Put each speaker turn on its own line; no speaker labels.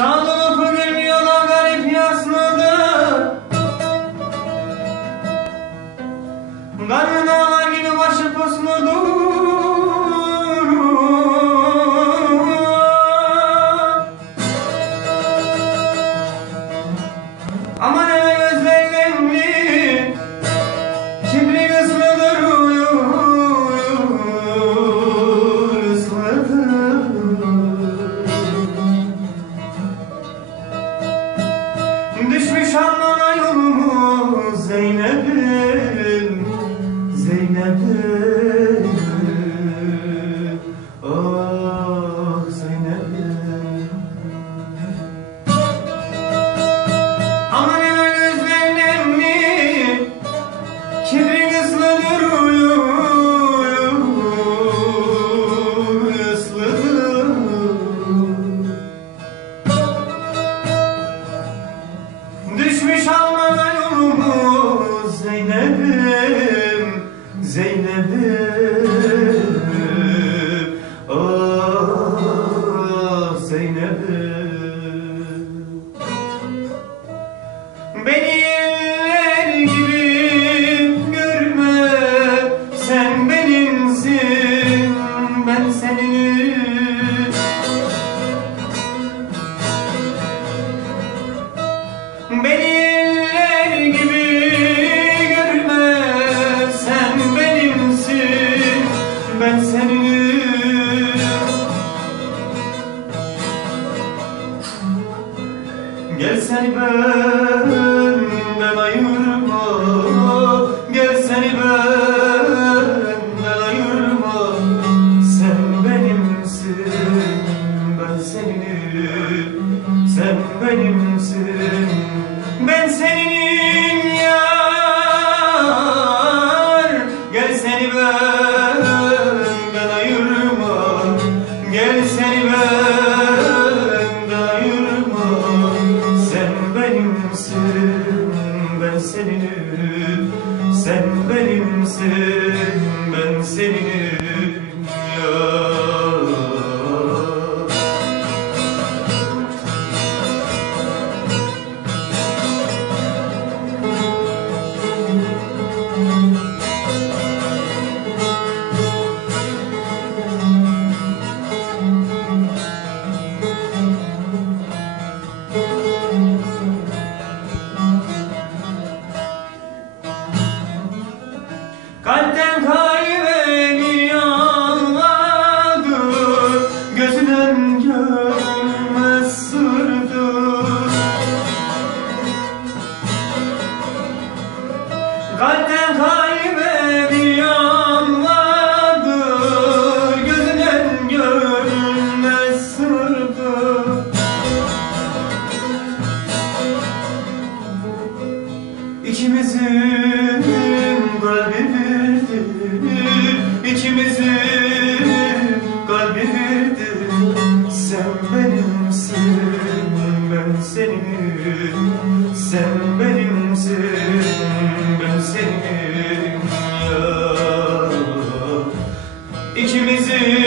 Şanlı bilmiyor o garip yasmını gibi başı pusmudur never dever. Gel seni ben. Sen benimsin, ben seninim Hakikaten gaybe bir yol vardır İkimizin kalbi birdir İkimizin Sen benimsin ben senin Sen benimsin senin ya İkimizin